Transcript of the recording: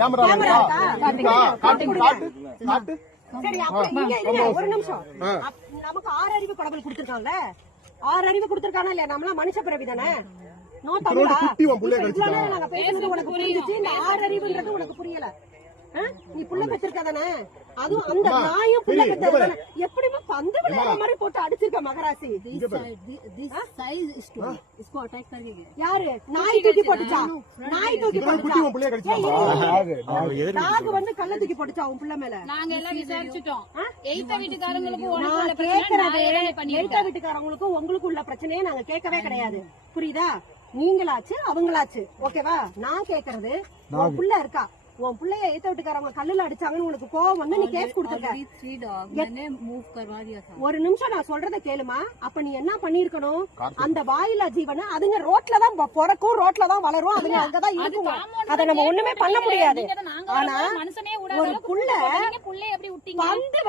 Camera சரி ஒரு நிமிஷம். நமக்கு 6 அறிவு கடவுள் கொடுத்திருக்காங்கல்ல, 6 அறிவு கொடுத்திருக்கானா இல்லையா? நம்மளா மனுஷ பிறவி தானே. நோ தமிழா நாங்க பேசுறது உனக்கு புரிஞ்சிச்சு, இந்த 6 அறிவுன்றது உனக்கு புரியல. நீ புள்ள பெற்றிருக்காதானே, அதுவும் அந்த நாயும் புள்ள பெற்றதானே. எப்படி பந்து விளையாடுற மாதிரி போட்டு அடிச்சிருக்க மகராசி. யாரு நாய் தூக்கி போட்டுச்சா? நாய் தூக்கி போட்டுச்சா? நாகு வந்து கல்ல தூக்கி போட்டுச்சா உன் புள்ள மேல? நாங்க எல்லாம் விசாரிச்சுட்டோம். எய்த்த வீட்டுக்காரங்களுக்கும் உங்களுக்கு உள்ள பிரச்சனையே நாங்க கேட்கவே கிடையாது. புரியுதா? நீங்களாச்சு அவங்களாச்சு ஓகேவா? நான் கேக்குறது உன் புள்ள இருக்கா, உன் பிள்ளைய ஏத்த வீட்டுக்காரங்க கல்லுல அடிச்சாங்கன்னு உனக்கு கோவம் வந்து நீ கேஸ் கொடுத்துருக்க. ஒரு நிமிஷம் நான் சொல்றத கேளுமா. அப்ப நீ என்ன பண்ணிருக்கணும், அந்த வாயிலா ஜீவன அதுங்க ரோட்ல தான் பிறக்கும், ரோட்ல தான் வளரும், அதுங்க அங்கதான் இருக்கும். அத நம்ம ஒண்ணுமே பண்ண முடியாது. ஆனா ஒரு புள்ள வந்து